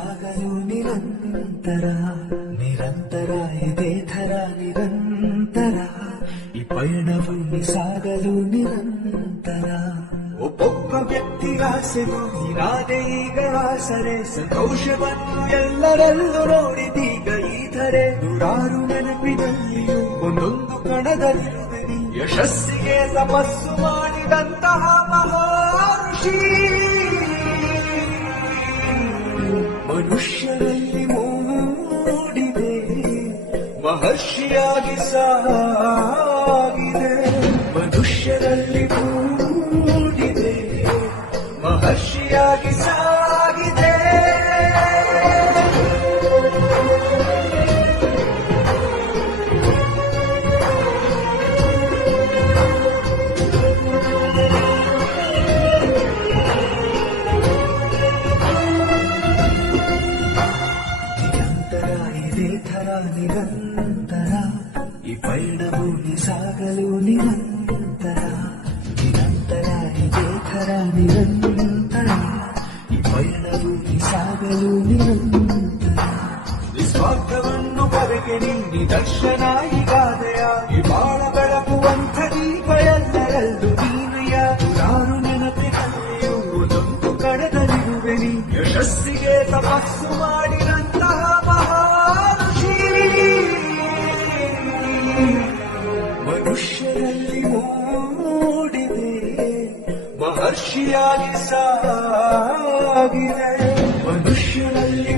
ಸಾಗಲು ನಿರಂತರ ನಿರಂತರ ಇದೇ ಥರ ನಿರಂತರ ಈ ಪಯಣವು ಸಾಗಲು ನಿರಂತರ ಒಬ್ಬೊಬ್ಬ ವ್ಯಕ್ತಿ ಆಸೆಗೂ ನೀನಾದೆ ಈಗ ಆಸರೆ ಸಂತೋಷವನ್ನು ಎಲ್ಲರಲ್ಲೂ ನೋಡಿದೀಗ ಈ ಧರೆ ನೂರಾರು ನೆನಪಿನಲ್ಲಿಯೂ ಒಂದೊಂದು ಕಣದಲ್ಲಿರುವೆ ನೀ ಯಶಸ್ಸಿಗೆ ತಪಸ್ಸು ಮಾಡಿದಂತಹ ಮಹರ್ಷಿ ಮನುಷ್ಯರಲ್ಲಿ ಮೂಡಿದೆ ಮಹರ್ಷಿಯಾಗಿ ಸಾಗಿದೆ ಮನುಷ್ಯರಲ್ಲಿ ಮೂಡಿದೆ ಮಹರ್ಷಿಯಾಗಿ ಸಾಗಿದೆ ನಿರಂತರ ಈ ಪಯಣವು ಸಾಗಲು ನಿರಂತರ ನಿರಂತರ ಇದೇ ಥರ ನಿರಂತರ ಈ ಪಯಣವು ಸಾಗಲು ನಿರಂತರ ನಿಸ್ವಾರ್ಥವನ್ನು ಬರೆಗೆ ನೀಡಿ ದರ್ಶನ ಈಗಾದೆಯ ಈ ಬಾಳ ಬೆಳಗುವಂಥ ದೀಪ ಎಲ್ಲರಲ್ಲೂ ನೀನೆಯ ನಾನು ನೆನಪಿನಲ್ಲಿಯೂ ಒಂದೊಂದು ಕಣದಲ್ಲಿರುವೆ ನೀ ಯಶಸ್ಸಿಗೆ ತಪಸ್ಸು ಮಾಡಿದಂತಹ ಮನುಷ್ಯರಲ್ಲಿ ಮೂಡಿದೆ ಮಹರ್ಷಿಯಾಗಿ ಸಾಗಿದೆ ಮನುಷ್ಯರಲ್ಲಿ